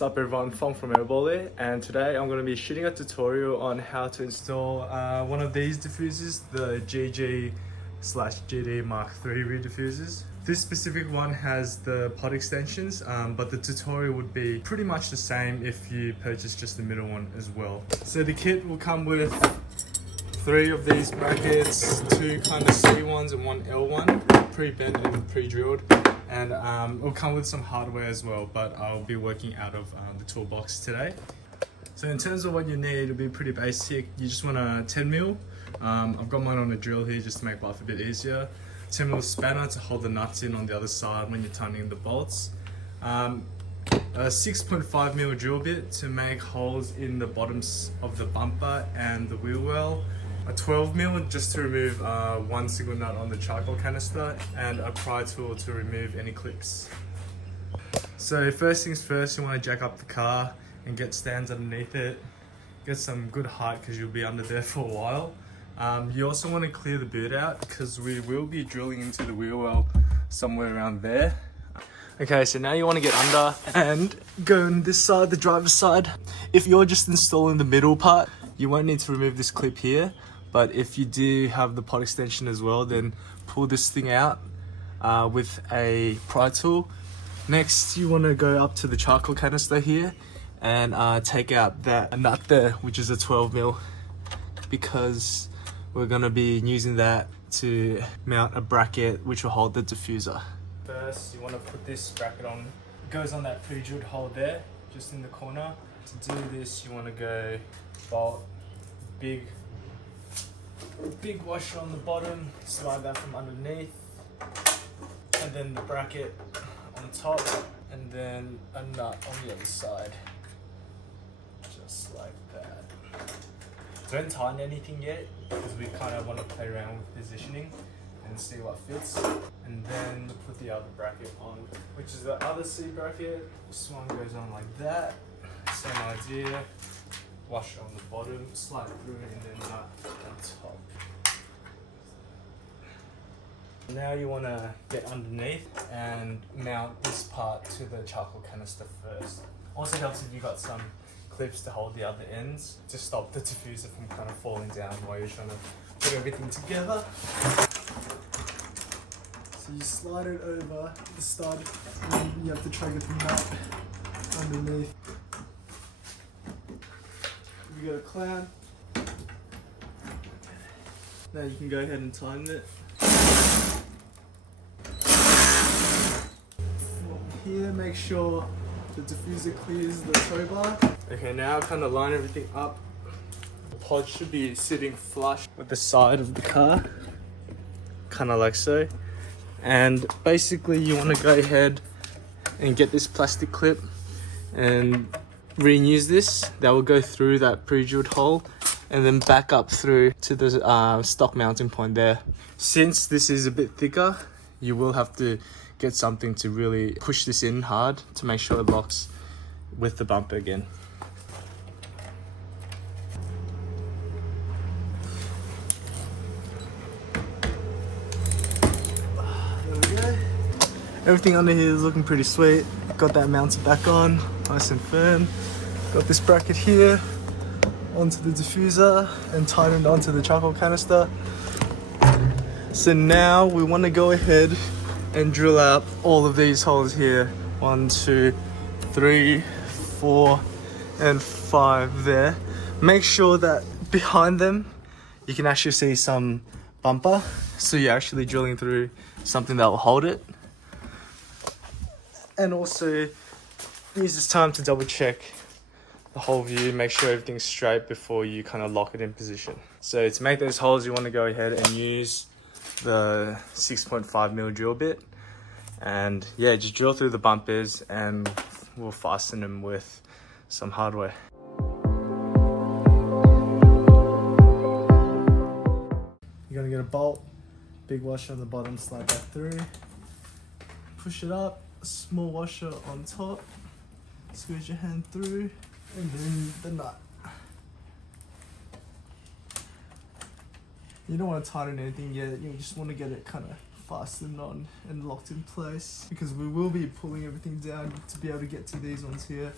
What's up everyone, Fong from AEROBALL here, and today I'm going to be shooting a tutorial on how to install one of these diffusers, the GG/GD Mark 3 Rear diffusers. This specific one has the pod extensions, but the tutorial would be pretty much the same if you purchase just the middle one as well. So the kit will come with 3 of these brackets, 2 kind of C ones and 1 L one, pre-bent and pre-drilled. And it'll come with some hardware as well, but I'll be working out of the toolbox today. So in terms of what you need, it'll be pretty basic. You just want a 10mm. I've got mine on a drill here just to make life a bit easier. 10mm spanner to hold the nuts in on the other side when you're tightening the bolts. A 6.5mm drill bit to make holes in the bottoms of the bumper and the wheel well. A 12mm just to remove one single nut on the charcoal canister, and a pry tool to remove any clips. So first things first, you want to jack up the car and get stands underneath it. Get some good height because you'll be under there for a while. You also want to clear the boot out because we will be drilling into the wheel well somewhere around there. Okay, so now you want to get under and go on this side, the driver's side. If you're just installing the middle part, you won't need to remove this clip here. But if you do have the pod extension as well, then pull this thing out with a pry tool. Next, you want to go up to the charcoal canister here and take out that nut there, which is a 12mm, because we're going to be using that to mount a bracket which will hold the diffuser. First, you want to put this bracket on. It goes on that pre-drilled hole there, just in the corner. To do this, you want to go bolt, big washer on the bottom, slide that from underneath, and then the bracket on top, and then a nut on the other side, just like that. Don't tighten anything yet because we kind of want to play around with positioning and see what fits, and then put the other bracket on, which is the other C bracket. This one goes on like that, same idea. Washer on the bottom, slide through it, and then nut on top. Now you want to get underneath and mount this part to the charcoal canister first. Also helps if you've got some clips to hold the other ends to stop the diffuser from kind of falling down while you're trying to put everything together. So you slide it over the stud and then you have to try to get the nut underneath. You got a clamp. Now you can go ahead and tighten it. Here, make sure the diffuser clears the tow bar. Okay, now kind of line everything up. The pod should be sitting flush with the side of the car, kind of like so. And basically you want to go ahead and get this plastic clip and reuse this. That will go through that pre-drilled hole and then back up through to the stock mounting point there. Since this is a bit thicker, you will have to get something to really push this in hard to make sure it locks with the bumper again. There we go. Everything under here is looking pretty sweet. Got that mounted back on, nice and firm. Got this bracket here onto the diffuser and tightened onto the charcoal canister. So now we want to go ahead and drill out all of these holes here. 1, 2, 3, 4, and 5 there. Make sure that behind them you can actually see some bumper, so you're actually drilling through something that will hold it. And also use this time to double check the whole view, make sure everything's straight before you kind of lock it in position. So to make those holes, you want to go ahead and use the 6.5mm drill bit, and yeah, just drill through the bumpers and we'll fasten them with some hardware. You're gonna get a bolt, big washer on the bottom, slide that through, push it up, a small washer on top, squeeze your hand through, and then the nut. You don't want to tighten anything yet, you just want to get it kind of fastened on and locked in place, because we will be pulling everything down to be able to get to these ones here.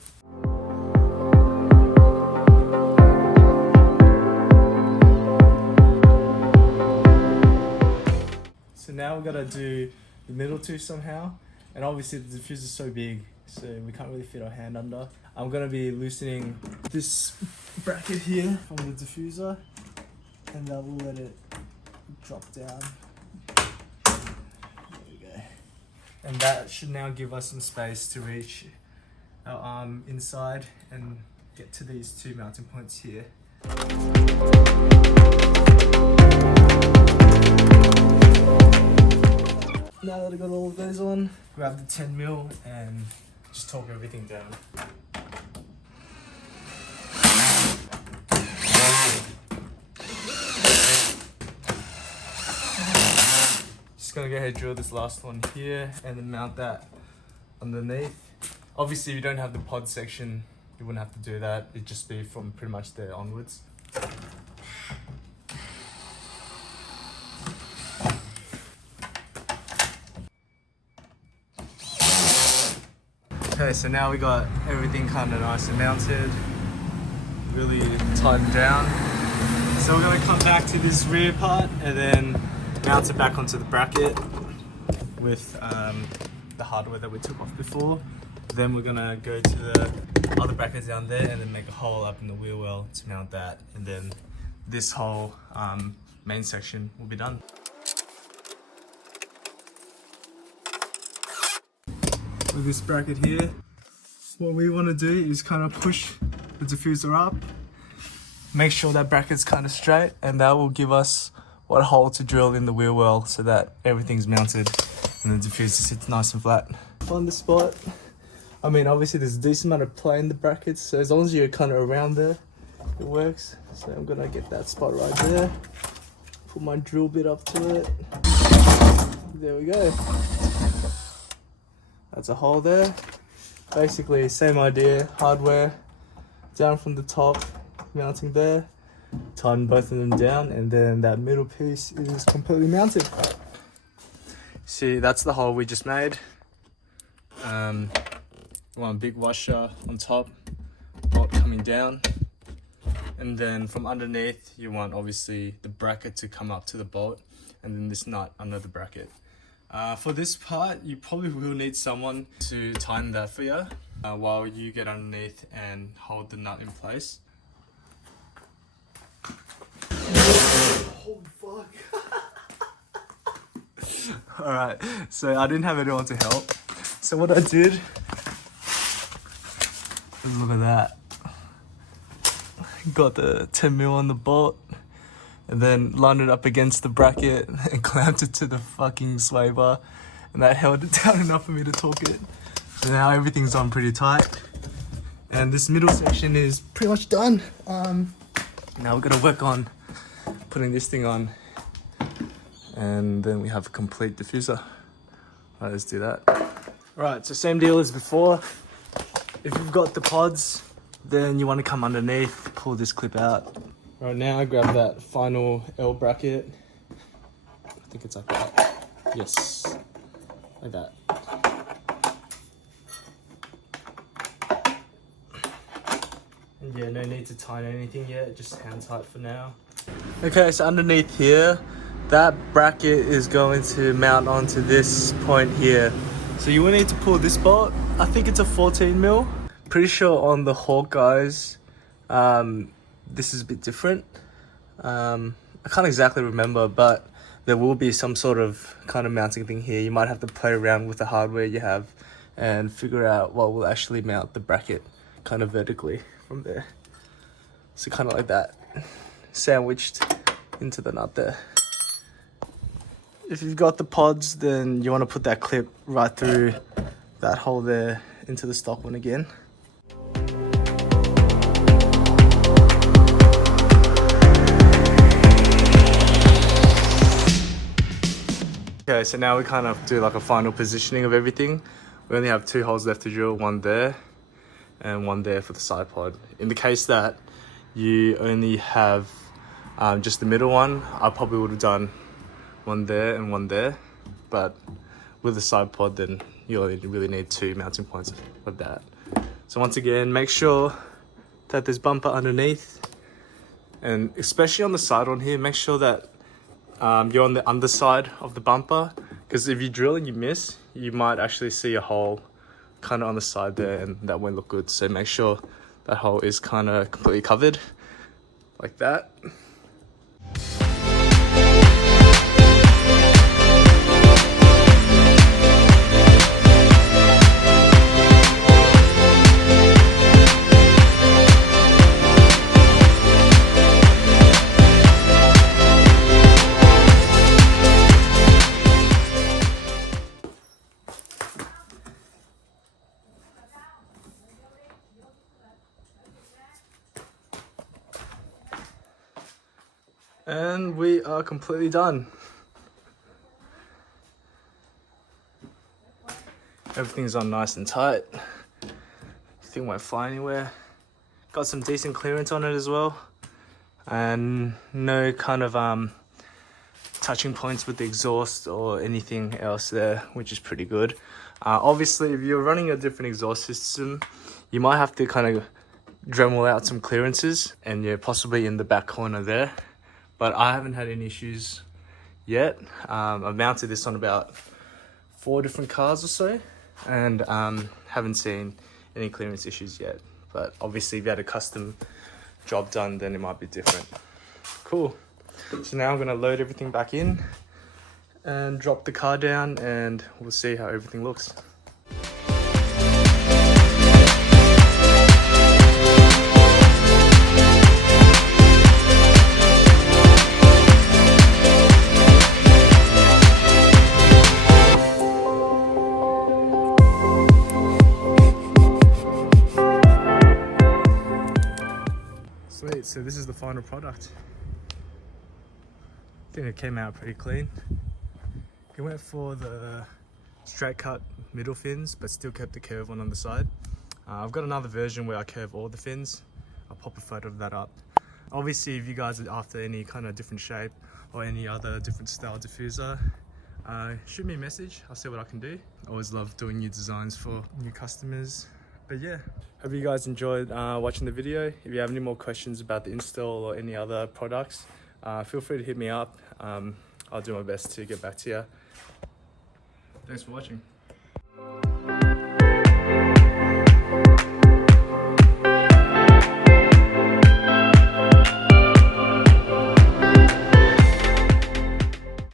So now we've got to do the middle two somehow, and obviously the diffuser is so big, so we can't really fit our hand under. I'm going to be loosening this bracket here from the diffuser, and that will let it drop down. There we go. And that should now give us some space to reach our arm inside and get to these two mounting points here. Now that I got all of those on, grab the 10mm and just torque everything down. Just gonna go ahead and drill this last one here and then mount that underneath. Obviously, if you don't have the pod section, you wouldn't have to do that. It'd just be from pretty much there onwards. Okay, so now we got everything kind of nice and mounted, really tightened down. So we're going to come back to this rear part and then mount it back onto the bracket with the hardware that we took off before. Then we're going to go to the other bracket down there and then make a hole up in the wheel well to mount that. And then this whole main section will be done. With this bracket here, what we want to do is kind of push the diffuser up, make sure that bracket's kind of straight, and that will give us what hole to drill in the wheel well so that everything's mounted and the diffuser sits nice and flat. Find the spot. I mean, obviously there's a decent amount of play in the brackets, so as long as you're kind of around there, it works. So I'm gonna get that spot right there, put my drill bit up to it. There we go. That's a hole there. Basically, same idea, hardware, down from the top, mounting there, tighten both of them down, and then that middle piece is completely mounted. See, that's the hole we just made. One big washer on top, bolt coming down, and then from underneath, you want obviously the bracket to come up to the bolt, and then this nut under the bracket. For this part, you probably will need someone to tighten that for you while you get underneath and hold the nut in place. Holy fuck. Alright, so I didn't have anyone to help. So what I did, look at that. Got the 10mm on the bolt, and then lined it up against the bracket and clamped it to the fucking sway bar, and that held it down enough for me to torque it. So now everything's on pretty tight, and this middle section is pretty much done. Now we're gonna work on putting this thing on, and then we have a complete diffuser. Alright, let's do that. Alright, so same deal as before. If you've got the pods, then you want to come underneath, pull this clip out. Right now, I grab that final L bracket. I think it's like that. Yes, like that. And yeah, no need to tighten anything yet, just hand tight for now. Okay, so underneath here, that bracket is going to mount onto this point here. So you will need to pull this bolt. I think it's a 14mm. Pretty sure on the Hawkeyes, this is a bit different. I can't exactly remember, but there will be some sort of kind of mounting thing here. You might have to play around with the hardware you have and figure out what will actually mount the bracket kind of vertically from there. So kind of like that, sandwiched into the nut there. If you've got the pods, then you want to put that clip right through that hole there into the stock one again. Okay, so now we kind of do like a final positioning of everything. We only have 2 holes left to drill, one there and one there for the side pod. In the case that you only have just the middle one, I probably would have done one there and one there. but with the side pod, then you only really need 2 mounting points of that. So once again, make sure that there's bumper underneath, and especially on the side on here, make sure that you're on the underside of the bumper, because if you drill and you miss, you might actually see a hole kind of on the side there, and that won't look good. So make sure that hole is kind of completely covered like that. And we are completely done. Everything's on nice and tight. Thing won't fly anywhere. Got some decent clearance on it as well. And no kind of touching points with the exhaust or anything else there, which is pretty good. Obviously, if you're running a different exhaust system, you might have to kind of Dremel out some clearances, and you're possibly in the back corner there. But I haven't had any issues yet. I've mounted this on about 4 different cars or so, and haven't seen any clearance issues yet. But obviously if you had a custom job done, then it might be different. Cool. So now I'm gonna load everything back in and drop the car down, and we'll see how everything looks. Sweet, so this is the final product. I think it came out pretty clean. It went for the straight cut middle fins, but still kept the curve one on the side. I've got another version where I curve all the fins. I'll pop a photo of that up. Obviously, if you guys are after any kind of different shape or any other different style diffuser, shoot me a message. I'll see what I can do. I always love doing new designs for new customers. But yeah, hope you guys enjoyed watching the video. If you have any more questions about the install or any other products, feel free to hit me up. I'll do my best to get back to you. Thanks for watching.